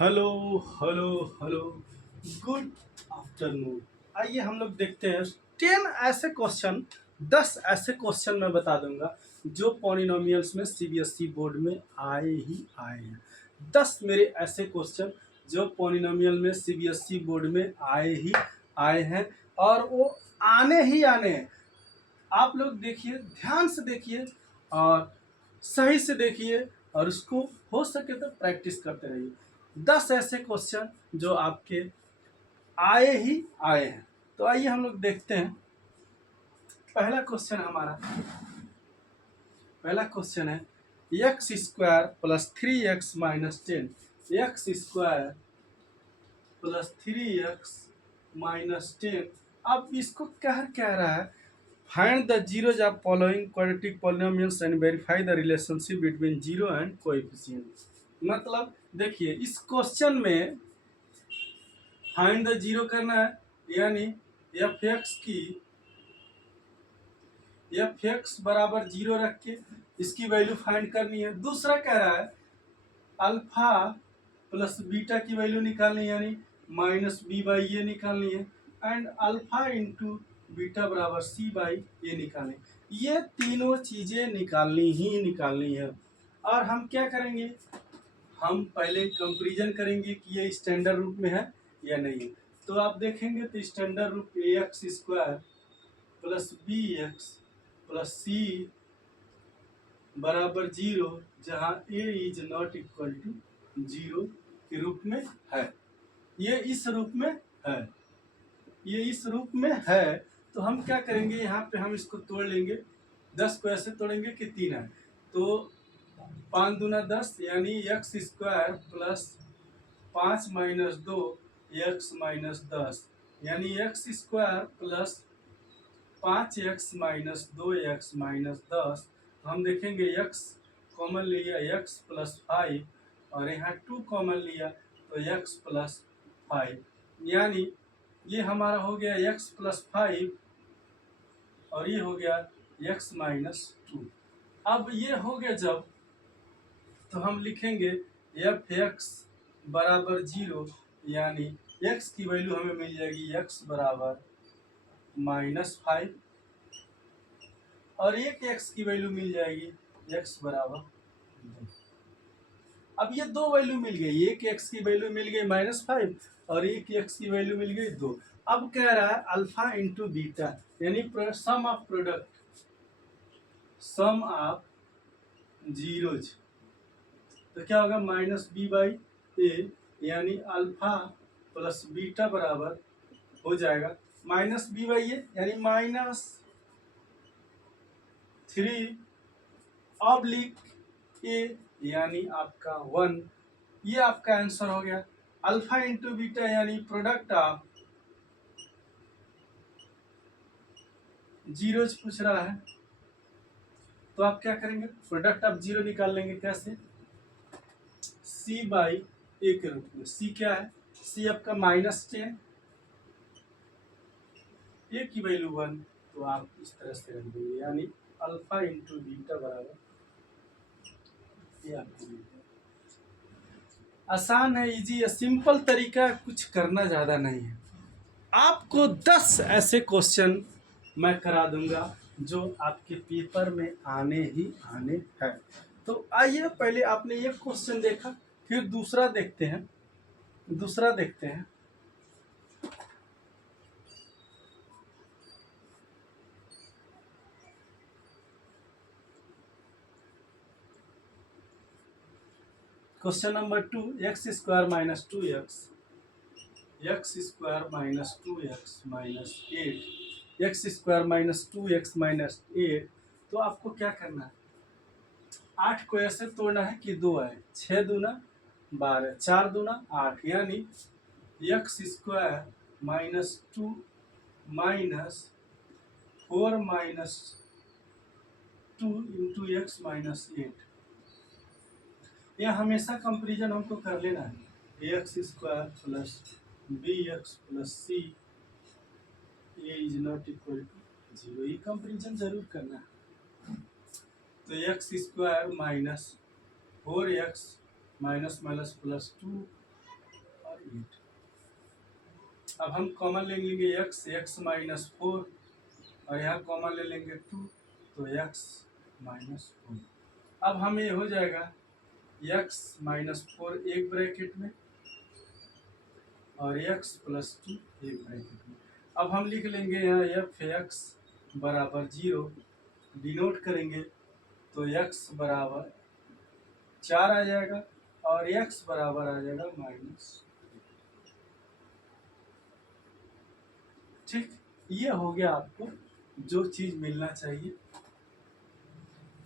Hello hello hello, good afternoon. आइए हम लोग देखते हैं 10 ऐसे क्वेश्चन मैं बता दूंगा जो पॉलिनोमियल्स में सीबीएसई बोर्ड में आए ही आए हैं। 10 मेरे ऐसे क्वेश्चन जो पॉलिनोमियल में सीबीएसई बोर्ड में आए ही आए हैं और वो आने ही आने हैं। आप लोग देखिए, ध्यान से देखिए और सही से देखिए और उसको हो सके तो प्रैक्टिस करते रहिए। 10 ऐसे क्वेश्चन जो आपके आए ही आए हैं। तो आइए हम लोग देखते हैं। पहला क्वेश्चन है x square plus 3x minus 10। X square plus 3x minus 10। अब इसको कह रहा है find the zeros of following quadratic polynomials and verify the relationship between zero and coefficient. मतलब देखिए, इस क्वेश्चन में फाइंड द जीरो करना है, यानी एफ एक्स बराबर जीरो रख के इसकी वैल्यू फाइंड करनी है। दूसरा कह रहा है अल्फा प्लस बीटा की वैल्यू निकालनी है, यानी माइनस बी बाई ए निकालनी है। एंड अल्फा इंटू बीटा बराबर सी बाई ए निकालनी। ये तीनों चीजें निकालनी है। और हम क्या करेंगे, हम पहले कंपैरिजन करेंगे कि ये स्टैंडर्ड रूप में है या नहीं। तो आप देखेंगे तो स्टैंडर्ड रूप A X square plus B x plus C बराबर जीरो, जहाँ A is not equal to zero के रूप में है। ये इस रूप में है, ये इस रूप में है। तो हम क्या करेंगे, यहाँ पे हम इसको तोड़ लेंगे। 10 को ऐसे तोड़ेंगे कि 3 है, तो 5 दूना 10, यानी x square plus 5 minus 2 x minus 10, यानी x square plus 5x minus 2x minus 10। हम देखेंगे x कॉमन लिया x प्लस 5 और यहाँ 2 कॉमन लिया तो x प्लस 5, यानी ये हमारा हो गया x प्लस 5 और ये हो गया x माइनस 2। अब ये हो गया जब, तो हम लिखेंगे एफ एक्स बराबर जीरो, यानी x की वैल्यू हमें मिल जाएगी x बराबर -5 और एक x की वैल्यू मिल जाएगी x बराबर 2। अब ये दो वैल्यू मिल गई, एक x की वैल्यू मिल गई -5 और एक x की वैल्यू मिल गई 2। अब कह रहा है अल्फा इंटू बीटा, यानी सम ऑफ जीरोज। तो क्या होगा, माइनस बी बाई ए, यानी अल्फा प्लस बीटा बराबर हो जाएगा माइनस बी बाई ए, यानी -3 ऑब्लिक ए, यानी आपका 1। ये आपका आंसर हो गया। अल्फा इंटू बीटा यानी प्रोडक्ट ऑफ जीरोज पूछ रहा है, तो आप क्या करेंगे, प्रोडक्ट ऑफ जीरो निकाल लेंगे। कैसे, सी बाई ए के रूप में। सी क्या है, सी आपका -10, ए की वैल्यू 1, तो आप इस तरह से रख देंगे, यानी अल्फा इंटू बीटा बराबर ये आपको। आसान है, इजी है, सिंपल तरीका, कुछ करना ज़्यादा नहीं है। आपको 10 ऐसे क्वेश्चन मैं करा दूंगा जो आपके पेपर में आने ही आने हैं। तो आइए, पहले आपने एक क्वेश्चन देखा, फिर दूसरा देखते हैं। Question number 2, x square minus 2x, x square minus 2x minus 8, x square minus 2x minus 8। तो आपको क्या करना है, 8 को ऐसे तोड़ना है कि 2 आए, 6 दूना 12, 4 दूना 8, यानी x square minus 2 minus 4 minus 2 into x minus 8। यह हमेशा कंपेरिजन हमको कर लेना है। X square plus B x plus c a is not equal to zero, ये कंपेरिजन जरूर करना है। तो x square minus 4x minus minus plus 2 8। अब हम कॉमन ले लेंगे x माइनस 4 और यहाँ कॉमन ले लेंगे 2, तो x माइनस 4। अब हमें हो जाएगा x माइनस 4 एक ब्रैकेट में और x प्लस 2 एक ब्रैकेट में। अब हम लिख लेंगे यहाँ f(x) बराबर 0 डिनोट करेंगे, तो x बराबर 4 आ जाएगा और x बराबर आ जाएगा -। ठीक, ये हो गया आपको जो चीज मिलना चाहिए,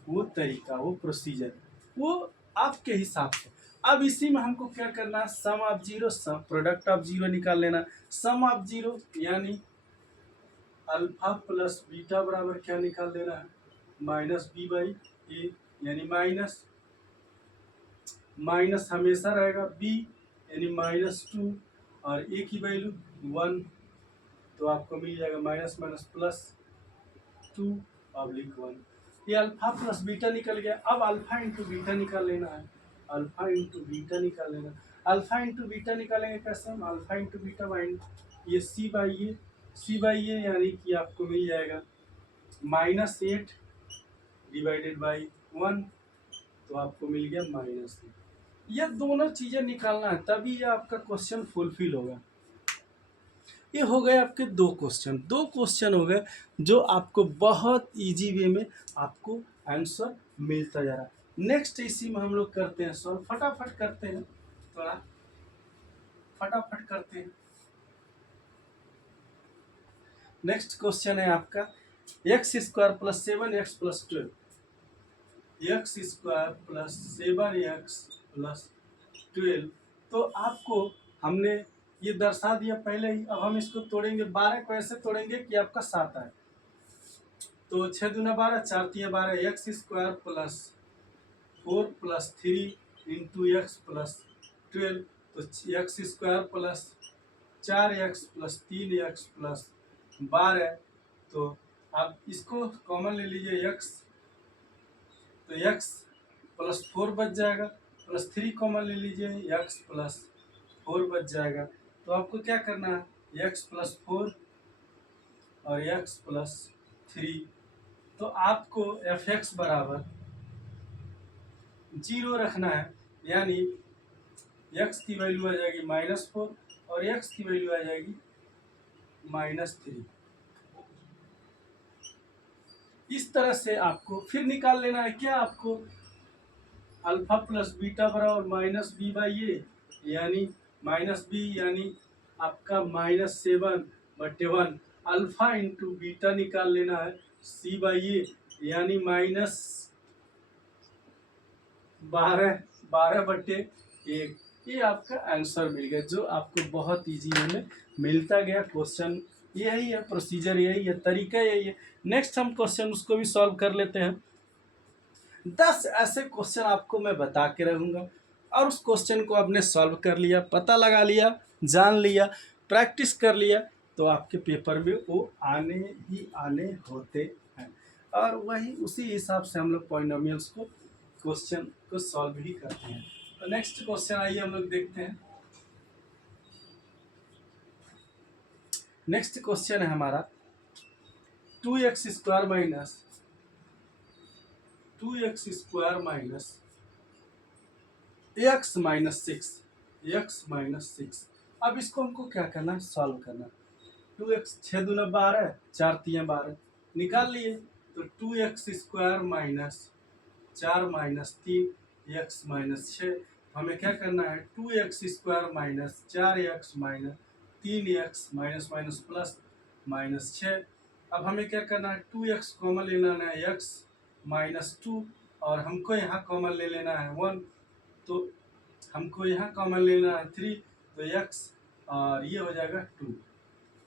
वो तरीका, वो प्रोसीजर, वो आपके हिसाब से। अब इसी में हमको क्या करना है, sum of zero, sum product of zero निकाल लेना। सम ऑफ जीरो यानी अल्फा प्लस बीटा बराबर क्या निकाल देना है, -b/a, यानी माइनस हमेशा रहेगा, b यानी -2 और a की वैल्यू 1, तो आपको मिल जाएगा माइनस माइनस प्लस 2/1। ये अल्फा प्लस बीटा निकल गया। अब अल्फा इंटू बीटा निकाल लेना है, अल्फा इंटू बीटा निकाल लेना। अल्फा इंटू बीटा निकालेंगे कैसे हम, अल्फा इंटू बीटा बाई ये c/a यानी कि आपको मिल जाएगा -8 डिवाइडेड बाई 1, तो आपको मिल गया -8। ये दोनों चीजें निकालना है, तभी ये आपका क्वेश्चन फुलफिल होगा। ये हो गए आपके दो क्वेश्चन हो गए जो आपको बहुत इजी वे में आपको आंसर मिलता जा रहा है। नेक्स्ट इसी में हम लोग करते हैं सॉल्व, फटाफट करते हैं, थोड़ा फटाफट करते हैं। नेक्स्ट क्वेश्चन है आपका x² + 7x + 12, x² + 7x + 12। तो आपको हमने ये दर्शा दिया पहले ही। अब हम इसको तोड़ेंगे, 12 को ऐसे तोड़ेंगे कि आपका 7 आए, तो 6 दूना 12, 4 तिया 12, x² + 4 + 3 × x + 12, तो x² + 4x + 3x + 12। तो आप इसको कॉमन ले लीजिए x, तो x + 4 बच जाएगा, +3 कॉमन ले लीजिए, x + 4 बच जाएगा। तो आपको क्या करना है, x + 4 और x + 3, तो आपको f(x) बराबर 0 रखना है, यानी x की वैल्यू आ जाएगी -4 और x की वैल्यू आ जाएगी -3। इस तरह से आपको फिर निकाल लेना है क्या, आपको अल्फा प्लस बीटा बराबर -b/a, यानी -b यानी आपका -7/1। अल्फा इंटू बीटा निकाल लेना है, c/a यानी -12/1। ये आपका आंसर मिल गया, जो आपको बहुत इजी वे में मिलता गया। क्वेश्चन यही है, प्रोसीजर यही है, तरीका यही है। नेक्स्ट हम क्वेश्चन उसको भी सॉल्व कर लेते हैं। 10 ऐसे क्वेश्चन आपको मैं बता के रहूँगा, और उस क्वेश्चन को आपने सॉल्व कर लिया, पता लगा लिया, जान लिया, प्रैक्टिस कर लिया, तो आपके पेपर में वो आने ही आने होते हैं। और वही उसी हिसाब से हम लोग पॉलिनोमियल्स को क्वेश्चन को सॉल्व भी करते हैं। तो नेक्स्ट क्वेश्चन आइए हम लोग देखते हैं। नेक्स्ट क्वेश्चन है हमारा 2x² - 2x² - x - 6। अब इसको हमको क्या करना है, सॉल्व करना। 2x 6 दूना 12, 4 तिया 12 निकाल लिए, तो 2x² - 4 - 3x - 6। हमें क्या करना है, 2x² - 4x - 3x प्लस -6। अब हमें क्या करना है, 2x कॉमन ले लेना है, x -2, और हमको यहाँ कॉमन ले लेना है 1, तो हमको यहाँ कॉमन ले लेना है 3, तो x और ये हो जाएगा 2।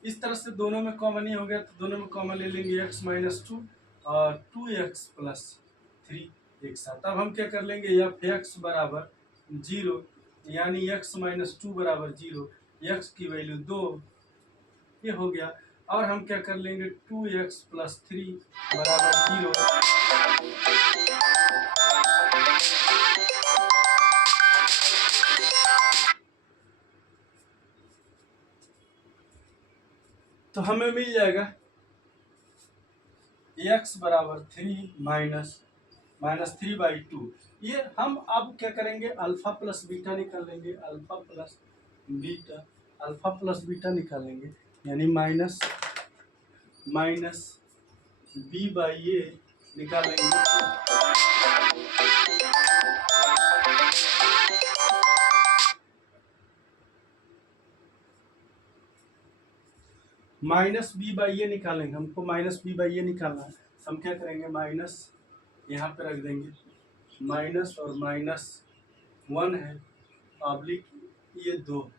इस तरह से दोनों में कॉमन ही हो गया, तो दोनों में कॉमन ले लेंगे x -2 और 2x + 3 एक साथ। अब हम क्या कर लेंगे, f(x) बराबर 0, यानी x -2 बराबर 0, x की वैल्यू 2, ये हो गया। और हम क्या कर लेंगे, 2x + 3 बराबर 0, तो हमें मिल जाएगा x बराबर 3 माइनस 3/2। ये हम अब क्या करेंगे, अल्फा प्लस बीटा निकाल लेंगे, अल्फा प्लस बीटा निकालेंगे, यानी माइनस b/a निकालेंगे। माइनस b/a निकालेंगे, हमको माइनस b/a निकालना है। हम क्या करेंगे, माइनस यहाँ पे रख देंगे, माइनस और माइनस 1 है, ऑब्लिक ये 2,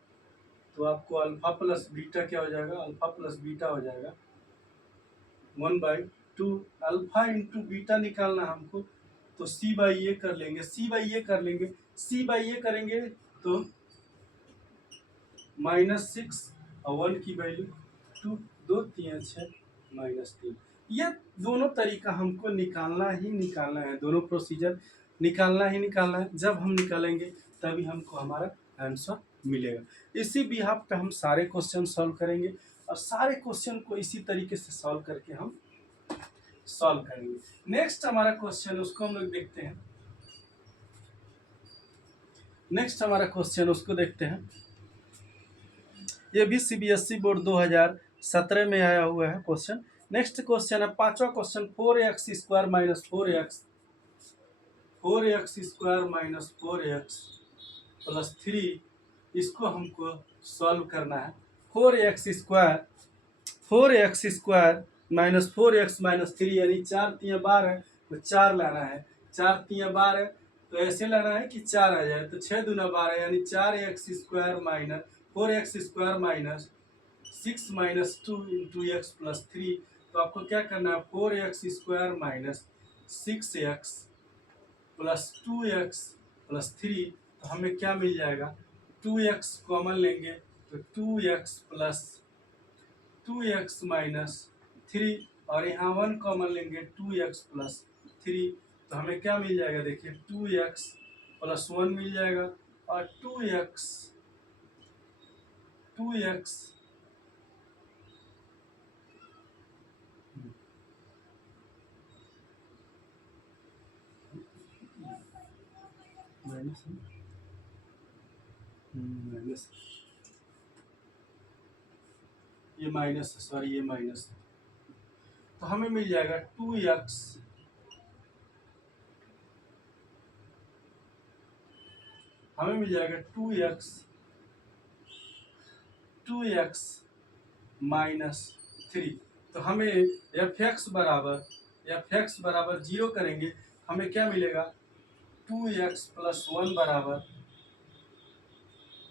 तो आपको अल्फा प्लस बीटा क्या हो जाएगा, अल्फा प्लस बीटा हो जाएगा 1/2। अल्फा इंटू बीटा निकालना हमको, तो c/a कर लेंगे, c/a करेंगे तो -6 और 1 की वैल्यू 2, 2 3 6 -3। ये दोनों तरीका हमको निकालना है, दोनों प्रोसीजर निकालना है। जब हम निकालेंगे तभी हमको हमारा आंसर मिलेगा। इसी बिहाफ पे हम सारे क्वेश्चन सॉल्व करेंगे और सारे क्वेश्चन को इसी तरीके से सॉल्व करके हम सॉल्व करेंगे। नेक्स्ट हमारा क्वेश्चन, उसको हम लोग देखते हैं। नेक्स्ट हमारा क्वेश्चन उसको देखते हैं। ये भी CBSE बोर्ड 2017 में आया हुआ है क्वेश्चन। नेक्स्ट क्वेश्चन है, पांचवा question, 4x square minus 4x plus 3, इसको हमको सॉल्व करना है। 4x square minus 4x minus 3, यानी 4 3 12 तो 4 लाना है, 4 3 12 तो ऐसे लाना है कि 4 आ जाए, तो 6 दूना 12, यानी 4x square minus 4x square minus 6 minus 2 into x plus 3। तो आपको क्या करना है, 4x square minus 6x plus 2x plus 3, तो हमें क्या मिल जाएगा, 2x कॉमन लेंगे तो 2x माइनस 3, और यहाँ 1 कॉमन लेंगे 2x प्लस 3, तो हमें क्या मिल जाएगा, देखिए 2x प्लस 1 मिल जाएगा, और 2x माइनस ये माइनस, सॉरी ये माइनस, तो हमें मिल जाएगा 2x माइनस 3। तो हमें fx बराबर 0 करेंगे, हमें क्या मिलेगा, 2x प्लस 1 बराबर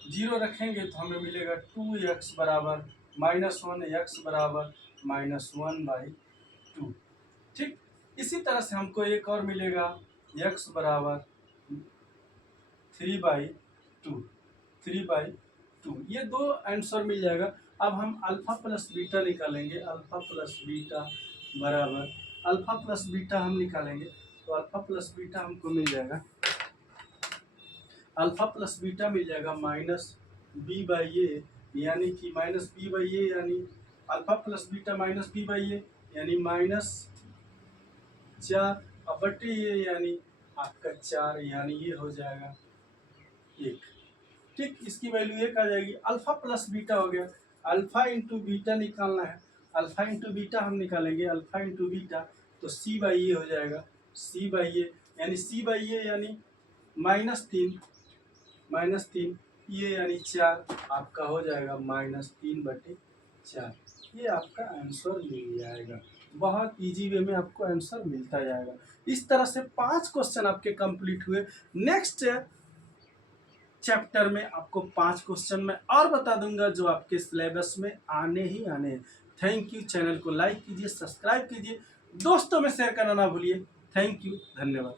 0 रखेंगे तो हमें मिलेगा 2x बराबर -1, x बराबर -1/2। ठीक, इसी तरह से हमको एक और मिलेगा, x बराबर 3/2। ये दो आंसर मिल जाएगा। अब हम अल्फा प्लस बीटा निकालेंगे, अल्फा प्लस बीटा हम निकालेंगे, तो अल्फा प्लस बीटा हमको मिल जाएगा, अल्फा प्लस बीटा मिल जाएगा -b/a, यानी कि -b/a, यानी अल्फा प्लस बीटा -b/a यानी -4 और बटे ये यानी आपका 4, यानी ये हो जाएगा 1। ठीक, इसकी वैल्यू 1 आ जाएगी। अल्फा प्लस बीटा हो गया, अल्फा इंटू बीटा निकालना है, अल्फा इंटू बीटा हम निकालेंगे, अल्फा इंटू बीटा तो c/a हो जाएगा, c/a यानी -3, ये यानी 4, आपका हो जाएगा -3/4। ये आपका आंसर मिल जाएगा। बहुत इजी वे में आपको आंसर मिलता जाएगा। इस तरह से 5 क्वेश्चन आपके कंप्लीट हुए। नेक्स्ट चैप्टर में आपको 5 क्वेश्चन मैं और बता दूंगा जो आपके सिलेबस में आने हैं। Thank you. चैनल को लाइक कीजिए, सब्सक्राइब कीजिए, दोस्तों में शेयर करना ना भूलिए। थैंक यू, धन्यवाद।